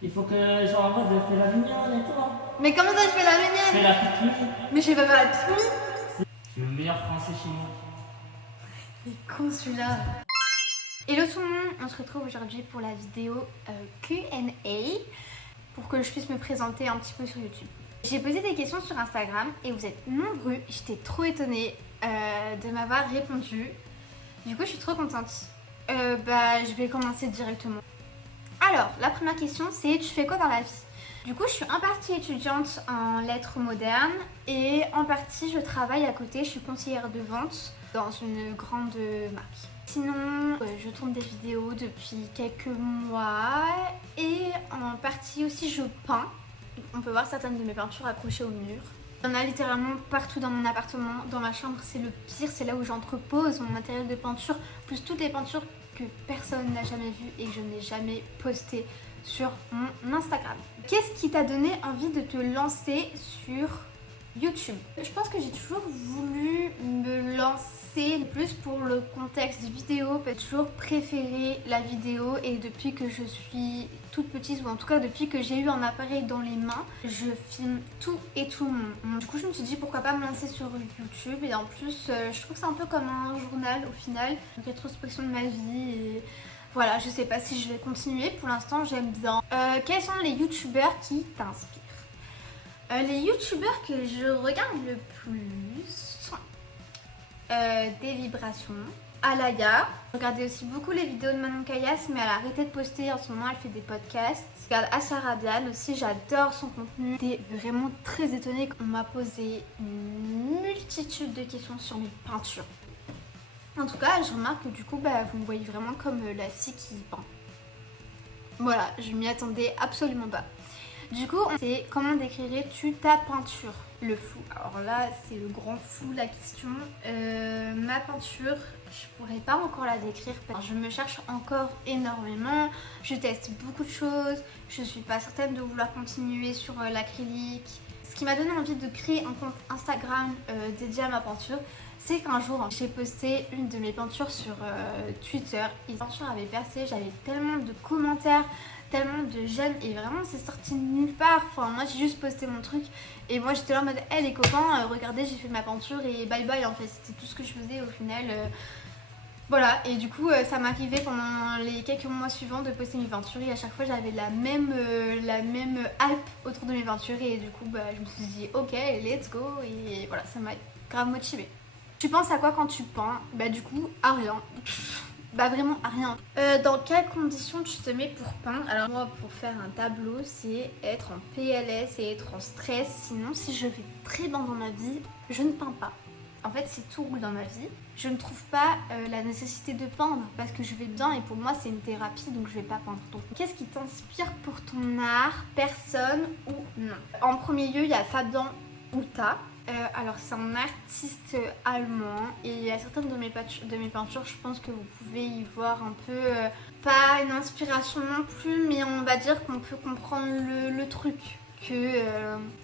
Il faut que, genre, en mode, je fais la mignonne et tout. Hein. Mais comment ça, je fais la Je fais mignonne? la pipi. Mais je vais pas faire la pipi. Je suis le meilleur français chez moi. Il est con celui-là. Hello tout le monde, on se retrouve aujourd'hui pour la vidéo Q&A pour que je puisse me présenter un petit peu sur YouTube. J'ai posé des questions sur Instagram et vous êtes nombreux, j'étais trop étonnée de m'avoir répondu. Du coup je suis trop contente. Je vais commencer directement. Alors, la première question c'est tu fais quoi dans la vie? Du coup je suis en partie étudiante en lettres modernes et en partie je travaille à côté, je suis conseillère de vente dans une grande marque. Sinon, je tourne des vidéos depuis quelques mois et en partie aussi je peins. On peut voir certaines de mes peintures accrochées au mur. Il y en a littéralement partout dans mon appartement, dans ma chambre, c'est le pire, c'est là où j'entrepose mon matériel de peinture, plus toutes les peintures que personne n'a jamais vues et que je n'ai jamais postées sur mon Instagram. Qu'est-ce qui t'a donné envie de te lancer sur YouTube? Je pense que j'ai toujours voulu me lancer plus pour le contexte vidéo, j'ai toujours préféré la vidéo et depuis que je suis toute petite, ou en tout cas depuis que j'ai eu un appareil dans les mains, je filme tout et tout le monde. Du coup je me suis dit pourquoi pas me lancer sur YouTube et en plus je trouve que c'est un peu comme un journal au final, une rétrospection de ma vie et voilà, je sais pas si je vais continuer, pour l'instant j'aime bien. Quels sont les youtubeurs qui t'inspirent? Les youtubeurs que je regarde le plus, des vibrations, Alaya. Je regardais aussi beaucoup les vidéos de Manon Kayas, mais elle a arrêté de poster, en ce moment elle fait des podcasts. Je regarde Asha Rabian aussi, j'adore son contenu. J'étais vraiment très étonnée qu'on m'a posé une multitude de questions sur mes peintures. En tout cas, je remarque que du coup, vous me voyez vraiment comme la fille qui peint. Voilà, je m'y attendais absolument pas. Du coup, c'est comment décrirais-tu ta peinture? Le flou. Alors là, c'est le grand flou la question. Ma peinture, je pourrais pas encore la décrire. Je me cherche encore énormément. Je teste beaucoup de choses. Je suis pas certaine de vouloir continuer sur l'acrylique. Ce qui m'a donné envie de créer un compte Instagram dédié à ma peinture, c'est qu'un jour j'ai posté une de mes peintures sur Twitter. Et la peinture avait percé, j'avais tellement de commentaires, tellement de j'aime et vraiment c'est sorti de nulle part. Enfin moi j'ai juste posté mon truc et moi j'étais là en mode hey les copains regardez j'ai fait ma peinture et bye bye en fait c'était tout ce que je faisais au final. Voilà et du coup ça m'arrivait pendant les quelques mois suivants de poster mes peintures et à chaque fois j'avais la même hype autour de mes peintures et du coup je me suis dit ok let's go et voilà ça m'a grave motivée. Tu penses à quoi quand tu peins? Du coup à rien. Vraiment à rien. Dans quelles conditions tu te mets pour peindre? Alors moi pour faire un tableau c'est être en PLS et être en stress. Sinon si je vais très bien dans ma vie, je ne peins pas. En fait c'est tout roule dans ma vie. Je ne trouve pas la nécessité de peindre parce que je vais bien et pour moi c'est une thérapie donc je vais pas peindre. Donc qu'est-ce qui t'inspire pour ton art? Personne ou non? En premier lieu il y a Fabien Outa. Alors c'est un artiste allemand et il y a certaines de mes peintures, je pense que vous pouvez y voir un peu, pas une inspiration non plus, mais on va dire qu'on peut comprendre le truc, que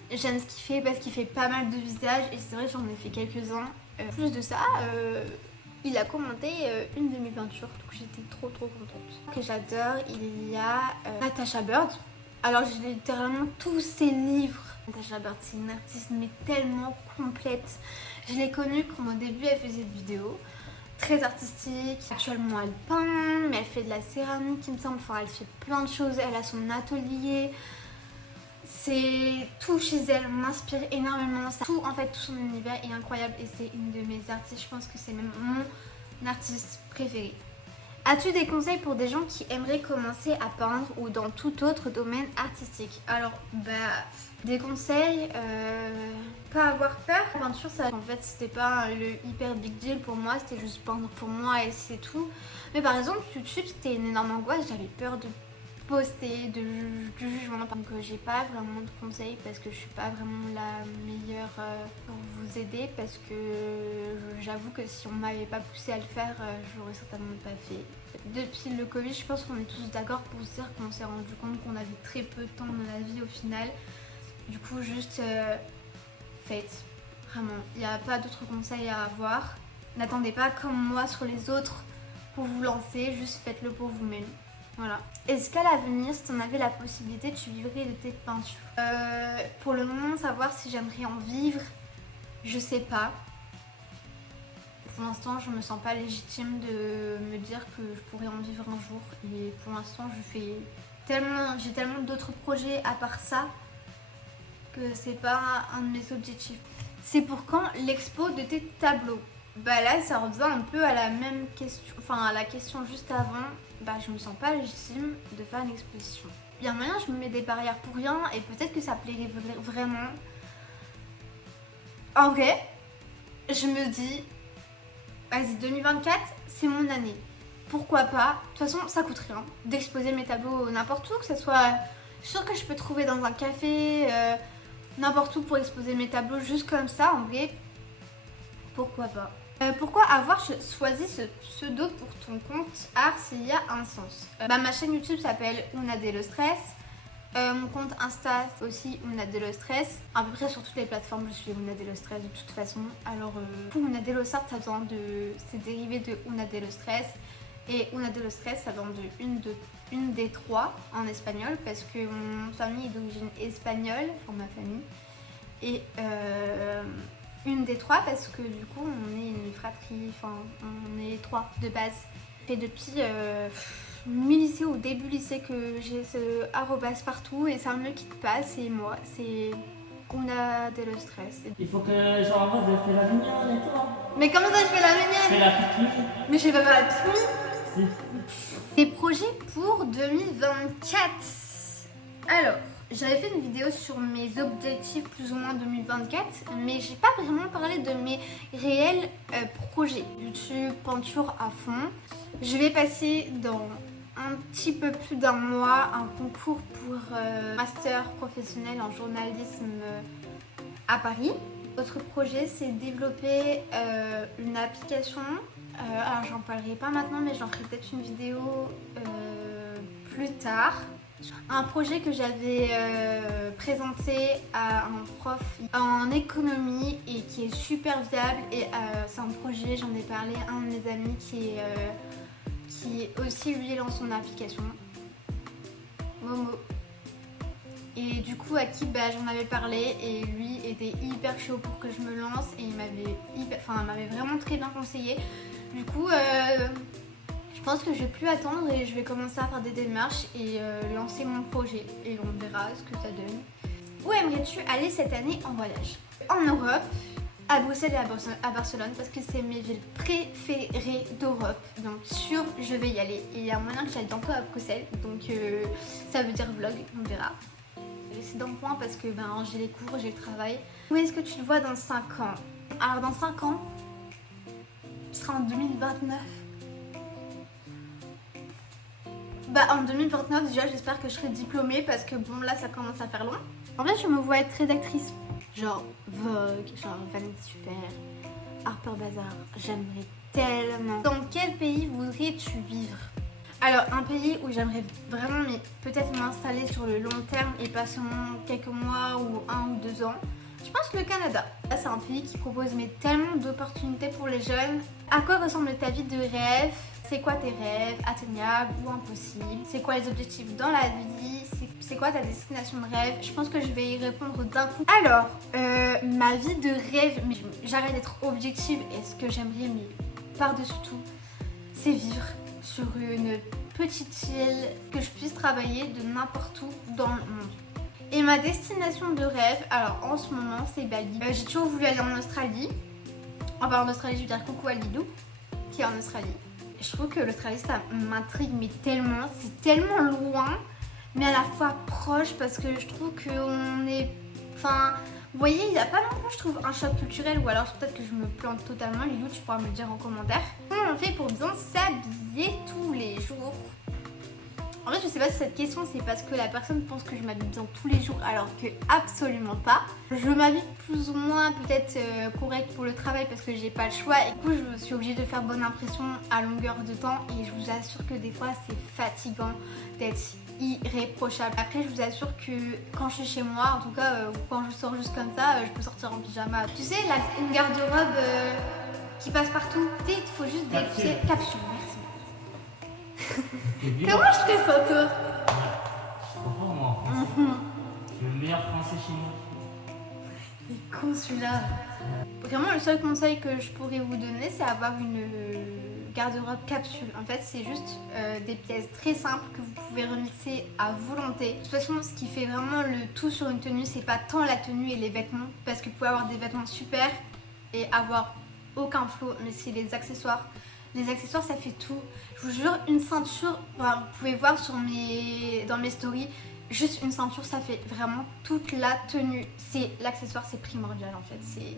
j'aime ce qu'il fait parce qu'il fait pas mal de visages et c'est vrai j'en ai fait quelques-uns. Plus de ça, il a commenté une de mes peintures donc j'étais trop contente. Que j'adore, il y a Natasha Bird. Alors j'ai littéralement tous ses livres. Natasha Bird c'est une artiste mais tellement complète. Je l'ai connue quand au début elle faisait des vidéos très artistiques. Actuellement elle peint, mais elle fait de la céramique il me semble. Enfin elle fait plein de choses, elle a son atelier. C'est tout chez elle, m'inspire énormément. Tout en fait, tout son univers est incroyable et c'est une de mes artistes. Je pense que c'est même mon artiste préféré. As-tu des conseils pour des gens qui aimeraient commencer à peindre ou dans tout autre domaine artistique? Alors, des conseils, pas avoir peur. La peinture, ça, en fait, c'était pas le hyper big deal pour moi, c'était juste peindre pour moi et c'est tout. Mais par exemple, YouTube, c'était une énorme angoisse, j'avais peur de poster, du jugement. Donc j'ai pas vraiment de conseils parce que je suis pas vraiment la meilleure pour vous aider parce que j'avoue que si on m'avait pas poussé à le faire, j'aurais certainement pas fait. Depuis le Covid, je pense qu'on est tous d'accord pour se dire qu'on s'est rendu compte qu'on avait très peu de temps dans la vie au final. Du coup juste faites, vraiment, il n'y a pas d'autres conseils à avoir. N'attendez pas comme moi sur les autres pour vous lancer, juste faites-le pour vous-même. Voilà. Est-ce qu'à l'avenir, si tu en avais la possibilité, tu vivrais de tes peintures? Pour le moment, savoir si j'aimerais en vivre, je sais pas. Pour l'instant, je me sens pas légitime de me dire que je pourrais en vivre un jour. Et pour l'instant, j'ai tellement d'autres projets à part ça que c'est pas un de mes objectifs. C'est pour quand l'expo de tes tableaux? Bah là, ça revient un peu à la même question, enfin à la question juste avant. Bah je me sens pas légitime de faire une exposition. Il y a moyen, je me mets des barrières pour rien et peut-être que ça plairait vraiment. En vrai, je me dis, vas-y 2024, c'est mon année. Pourquoi pas? De toute façon, ça coûte rien d'exposer mes tableaux n'importe où, que ce soit. Je suis sûre que je peux trouver dans un café, n'importe où pour exposer mes tableaux juste comme ça, en vrai. Pourquoi pas? Pourquoi avoir choisi ce pseudo pour ton compte art s'il y a un sens? Ma chaîne YouTube s'appelle Una de los Tres. Mon compte Insta aussi Una de los Tres. À peu près sur toutes les plateformes, je suis Una de los Tres de toute façon. Alors pour Una de los Art, c'est dérivé de Una de los Tres. Et Una de los Tres, ça vient de une des trois en espagnol parce que mon famille est d'origine espagnole, enfin ma famille. Et une des trois parce que du coup on est une fratrie, enfin on est trois de base. Et depuis mi-lycée ou début lycée que j'ai ce arrobas partout et ça ne me quitte pas, c'est moi, c'est Una de los Tres. Il faut que genre en mode fais la mignonne et tout. Hein. Mais comment ça je fais la Fais mignonne? la pique. Mais je fais pas la pique. Si. Des projets pour 2024. Alors, j'avais fait une vidéo sur mes objectifs plus ou moins 2024, mais j'ai pas vraiment parlé de mes réels projets. YouTube, peinture à fond. Je vais passer dans un petit peu plus d'un mois un concours pour master professionnel en journalisme à Paris. Autre projet, c'est développer une application. Alors j'en parlerai pas maintenant, mais j'en ferai peut-être une vidéo plus tard. Un projet que j'avais présenté à un prof en économie et qui est super viable. Et c'est un projet, j'en ai parlé à un de mes amis qui aussi lui lance son application. Momo. Et du coup à qui j'en avais parlé et lui était hyper chaud pour que je me lance et il m'avait vraiment très bien conseillé. Du coup je pense que je vais plus attendre et je vais commencer à faire des démarches et lancer mon projet et on verra ce que ça donne. Où aimerais-tu aller cette année en voyage? En Europe, à Bruxelles et à Barcelone parce que c'est mes villes préférées d'Europe. Donc sûr, je vais y aller. Et il y a moyen que j'aille bientôt à Bruxelles. Donc ça veut dire vlog, on verra. C'est dans le coin parce que j'ai les cours, j'ai le travail. Où est-ce que tu te vois dans 5 ans? Alors dans 5 ans, ce sera en 2029. En 2029 déjà j'espère que je serai diplômée parce que bon là ça commence à faire loin. En fait je me vois être rédactrice. Genre Vogue, genre Vanity Fair, Harper Bazaar. J'aimerais tellement. Dans quel pays voudrais-tu vivre? Alors un pays où j'aimerais vraiment mais peut-être m'installer sur le long terme et pas seulement quelques mois ou 1 ou 2 ans. Je pense que le Canada. Là c'est un pays qui propose mais tellement d'opportunités pour les jeunes. À quoi ressemble ta vie de rêve? C'est quoi tes rêves, atteignables ou impossibles? C'est quoi les objectifs dans la vie? C'est quoi ta destination de rêve? Je pense que je vais y répondre d'un coup. Alors, ma vie de rêve, mais j'arrête d'être objective et ce que j'aimerais, mais par-dessus tout, c'est vivre sur une petite île, que je puisse travailler de n'importe où dans le monde. Et ma destination de rêve, alors en ce moment, c'est Bali. J'ai toujours voulu aller en Australie. Enfin, en Australie, je veux dire coucou à Lidou, qui est en Australie. Je trouve que l'Australie ça m'intrigue mais tellement, c'est tellement loin mais à la fois proche parce que je trouve qu'on est, enfin vous voyez il n'y a pas non plus je trouve un choc culturel ou alors peut-être que je me plante totalement. Lilou tu pourras me le dire en commentaire. Comment on fait pour bien s'habiller tous les jours? En fait je sais pas si cette question c'est parce que la personne pense que je m'habille bien tous les jours alors que absolument pas. Je m'habille plus ou moins peut-être correct pour le travail parce que j'ai pas le choix et du coup je suis obligée de faire bonne impression à longueur de temps et je vous assure que des fois c'est fatigant d'être irréprochable. Après je vous assure que quand je suis chez moi, en tout cas quand je sors juste comme ça, je peux sortir en pyjama. Tu sais une garde-robe qui passe partout, tu sais il faut juste des capsules. Merci. T'es bien. Comment je fais photo? Je suis trop fort moi en français. Je suis le meilleur français chez moi. Il est con celui-là. Vraiment, le seul conseil que je pourrais vous donner, c'est avoir une garde-robe capsule. En fait, c'est juste des pièces très simples que vous pouvez remixer à volonté. De toute façon, ce qui fait vraiment le tout sur une tenue, c'est pas tant la tenue et les vêtements, parce que vous pouvez avoir des vêtements super et avoir aucun flow, mais c'est les accessoires. Les accessoires, ça fait tout. Je vous jure, une ceinture, enfin, vous pouvez voir dans mes stories, juste une ceinture, ça fait vraiment toute la tenue. C'est l'accessoire, c'est primordial en fait, c'est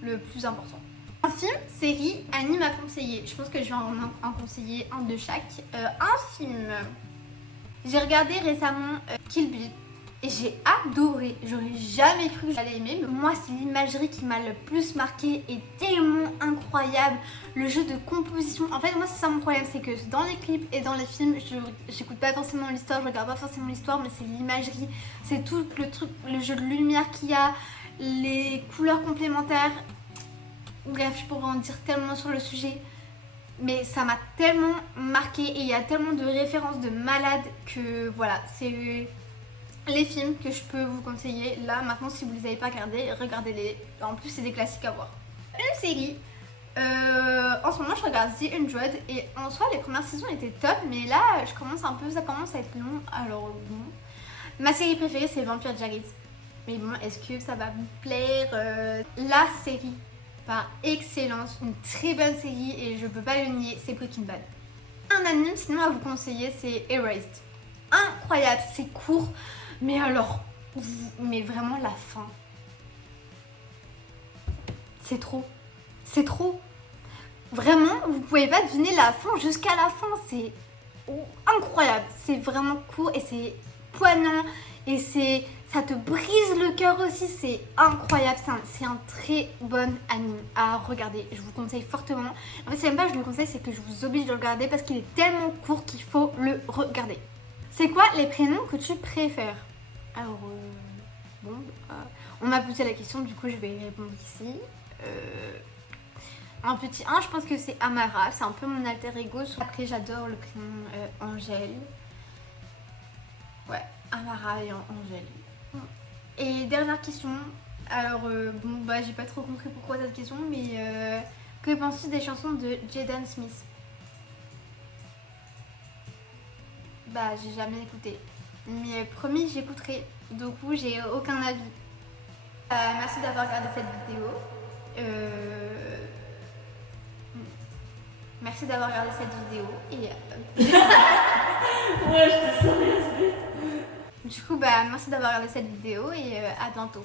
le plus important. Un film, série, anime à conseiller. Je pense que je vais en conseiller un de chaque. Un film. J'ai regardé récemment Kill Bill et j'ai adoré. J'aurais jamais cru que j'allais aimer. Mais moi, c'est l'imagerie qui m'a le plus marqué et tellement incroyable. Le jeu de composition. En fait, moi, c'est ça mon problème. C'est que dans les clips et dans les films, j'écoute pas forcément l'histoire, je regarde pas forcément l'histoire, mais c'est l'imagerie. C'est tout le truc, le jeu de lumière qu'il y a, les couleurs complémentaires. Bref, je pourrais en dire tellement sur le sujet, mais ça m'a tellement marqué et il y a tellement de références de malades que voilà, c'est les films que je peux vous conseiller. Là, maintenant, si vous les avez pas regardés, regardez-les. En plus, c'est des classiques à voir. Une série. En ce moment, je regarde The 100 et en soi, les premières saisons étaient top, mais là, ça commence à être long. Alors bon, ma série préférée, c'est Vampire Diaries. Mais bon, est-ce que ça va vous plaire? La série par excellence, une très bonne série et je peux pas le nier, c'est Breaking Bad. Un anime sinon à vous conseiller, c'est Erased. Incroyable, c'est court, mais alors, mais vraiment la fin. C'est trop. C'est trop. Vraiment, vous pouvez pas deviner la fin jusqu'à la fin, c'est incroyable. C'est vraiment court et c'est poignant et ça te brise le cœur aussi, c'est incroyable, c'est un très bon anime à regarder, je vous conseille fortement. En fait, c'est même pas que je le conseille, c'est que je vous oblige de le regarder parce qu'il est tellement court qu'il faut le regarder. C'est quoi les prénoms que tu préfères? Alors, on m'a posé la question, du coup je vais y répondre ici. Un petit 1, je pense que c'est Amara, c'est un peu mon alter ego. Après, j'adore le prénom Angèle. Ouais, Amara et Angèle. Et dernière question, alors j'ai pas trop compris pourquoi cette question, mais que penses-tu des chansons de Jaden Smith? Bah j'ai jamais écouté, mais promis j'écouterai, du coup j'ai aucun avis. Merci d'avoir regardé cette vidéo. Merci d'avoir regardé cette vidéo et Ouais, je te sens. du coup, bah, merci d'avoir regardé cette vidéo et à bientôt.